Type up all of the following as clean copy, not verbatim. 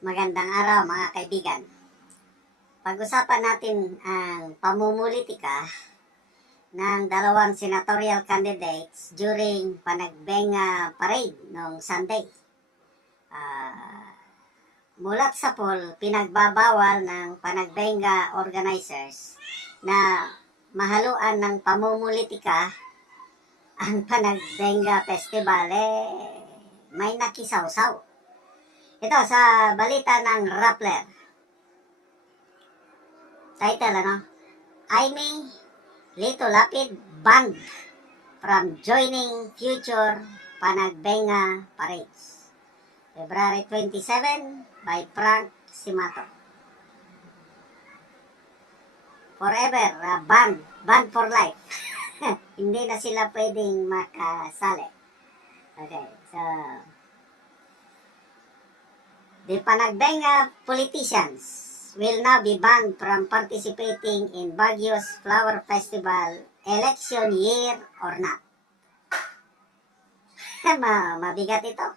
Magandang araw mga kaibigan. Pag-usapan natin ang pamumulitika ng dalawang senatorial candidates during Panagbenga Parade noong Sunday. Mulat sa poll, pinagbabawal ng Panagbenga organizers na mahaluan ng pamumulitika ang Panagbenga Festival. May nakisawsaw. Ito sa balita ng Rappler. Title Aimee Lito Lapid banned from joining future Panagbenga parades. February 27 by Frank Simato. Forever, ban for life. Hindi na sila pwedeng makasali. Okay, so the Panagbenga politicians will now be banned from participating in Baguio's Flower Festival election year or not. Mabigat ito.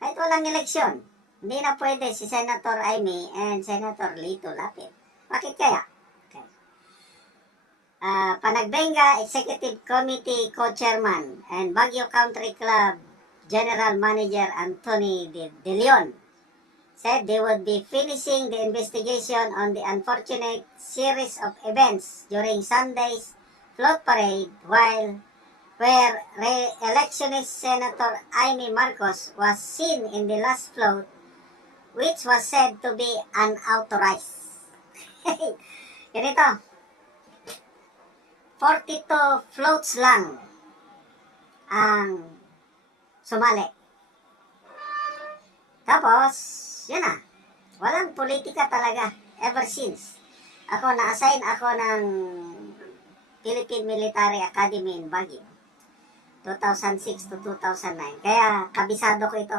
Kahit walang eleksyon, hindi na pwede si Senator Aimee and Senator Lito Lapid. Bakit kaya? Okay. Panagbenga Executive Committee Co-Chairman and Baguio Country Club General Manager Anthony De Leon said they would be finishing the investigation on the unfortunate series of events during Sunday's float parade where re-electionist Senator Aimee Marcos was seen in the last float, which was said to be unauthorized. Ganito, 42 floats lang ang sumali. Tapos, yun na. Walang politika talaga ever since. Na-assign ako ng Philippine Military Academy in Baguio. 2006 to 2009. Kaya kabisado ko ito.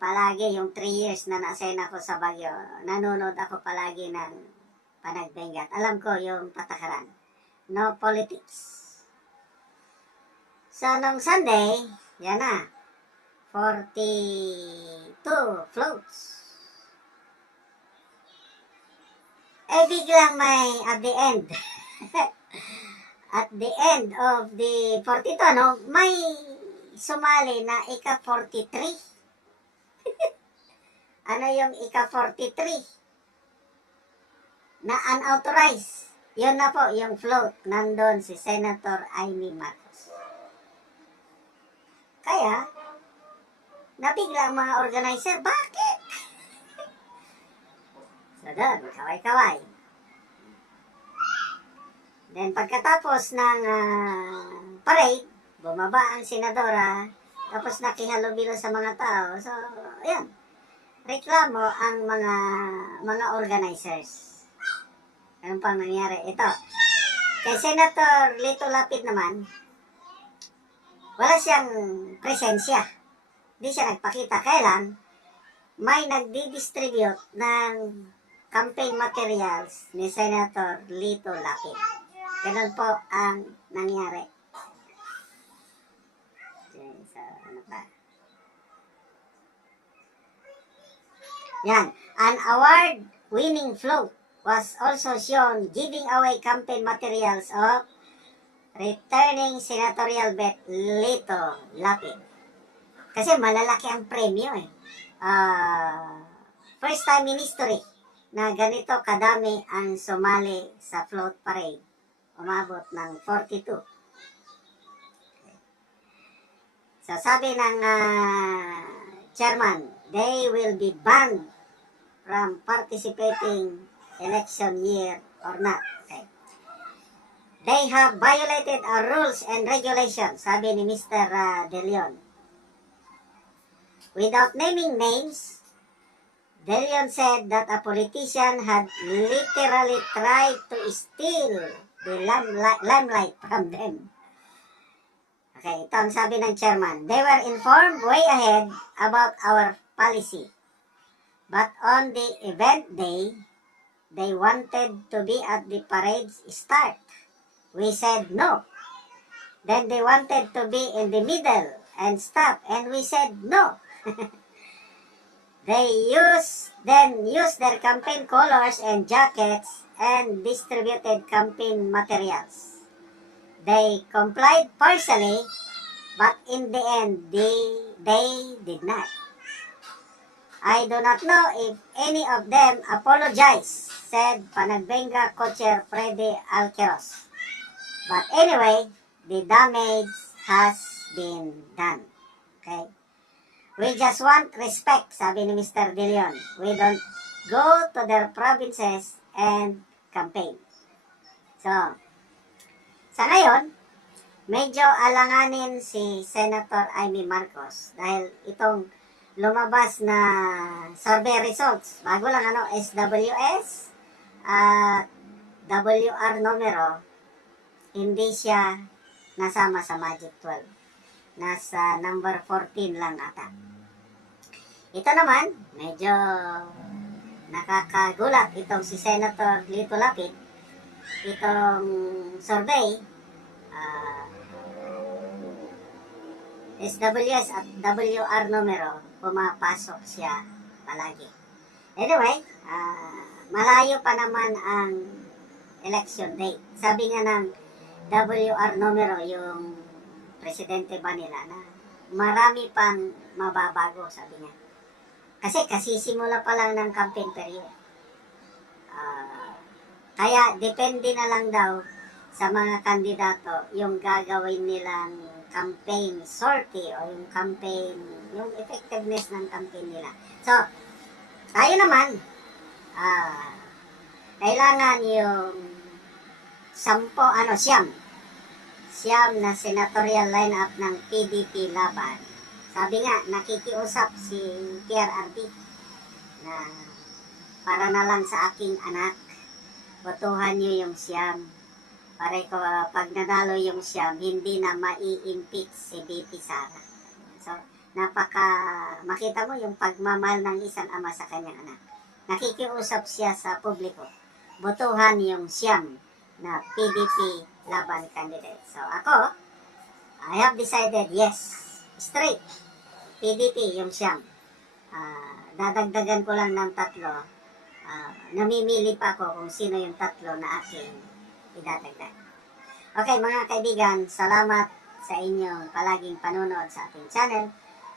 Palagi yung 3 years na na-assign ako sa Baguio. Nanonood ako palagi ng Panagbenga. Alam ko yung patakaran. No politics. So, nung Sunday, yan na. 42 floats. Biglang may at the end. At the end of the 42, may sumali na ika-43. Ano yung ika-43? Na unauthorized. Yun na po, yung float. Nandun si Senator Aimee Marcos. Kaya, nabigla ang mga organizer, bakit? So doon, kaway-kaway. Then pagkatapos ng parade, bumaba ang senadora, tapos nakihalubilo sa mga tao. So, ayan, reklamo ang mga organizers. Ano pang nangyari? Ito, kay Senator Lito Lapid naman, wala siyang presensya. Hindi siya nagpakita. Kailan may nagdi-distribute ng campaign materials ni Senator Lito Lapid. Ganun po ang nangyari. Okay, so, ano pa? Yan. An award-winning float was also shown giving away campaign materials of returning senatorial bet Lito Lapid. Kasi malalaki ang premyo First time in history na ganito kadami ang sumali sa float parade. Umabot ng 42. So sabi ng chairman, they will be banned from participating election year or not. Okay. They have violated our rules and regulations, sabi ni Mr. De Leon. Without naming names, De Leon said that a politician had literally tried to steal the limelight from them. Okay, ito ang sabi ng chairman. They were informed way ahead about our policy. But on the event day, they wanted to be at the parade's start. We said no. Then they wanted to be in the middle and stop, and we said no. then used their campaign colors and jackets and distributed campaign materials. They complied partially, but in the end, they did not. I do not know if any of them apologized, said Panagbenga co-chair Freddy Alqueros. But anyway, the damage has been done. Okay? We just want respect, sabi ni Mr. De Leon. We don't go to their provinces and campaign. So, sa ngayon, medyo alanganin si Senator Amy Marcos dahil itong lumabas na survey results, bago lang SWS at WR numero, hindi siya nasama sa Magic 12. Nasa number 14 lang ata. Ito naman, medyo nakakagulat itong si Senator Lito Lapid. Itong survey, SWS at WR numero, pumapasok siya palagi. Anyway, malayo pa naman ang election date. Sabi nga ng WR numero, yung presidente ba nila, na marami pang mababago, sabi niya. Kasi kasisimula pa lang ng campaign period. Kaya depende na lang daw sa mga kandidato yung gagawin nilang campaign sortie o yung campaign, yung effectiveness ng campaign nila. So, tayo naman, kailangan yung siyam na senatorial lineup ng PDP laban. Sabi nga, nakikiusap si PRRD na para na lang sa aking anak, botohan niyo yung siyam. Para ko, pag nanalo yung siyam, hindi na mai-impeach si BP Sara. So, makita mo yung pagmamahal ng isang ama sa kanyang anak. Nakikiusap siya sa publiko, botohan yung siyam na PDP laban candidate. So, ako, I have decided, yes, straight, PDP yung siyam. Dadagdagan ko lang ng 3. Namimili pa ako kung sino yung 3 na aking idadagdag. Okay, mga kaibigan, salamat sa inyong palaging panonood sa ating channel.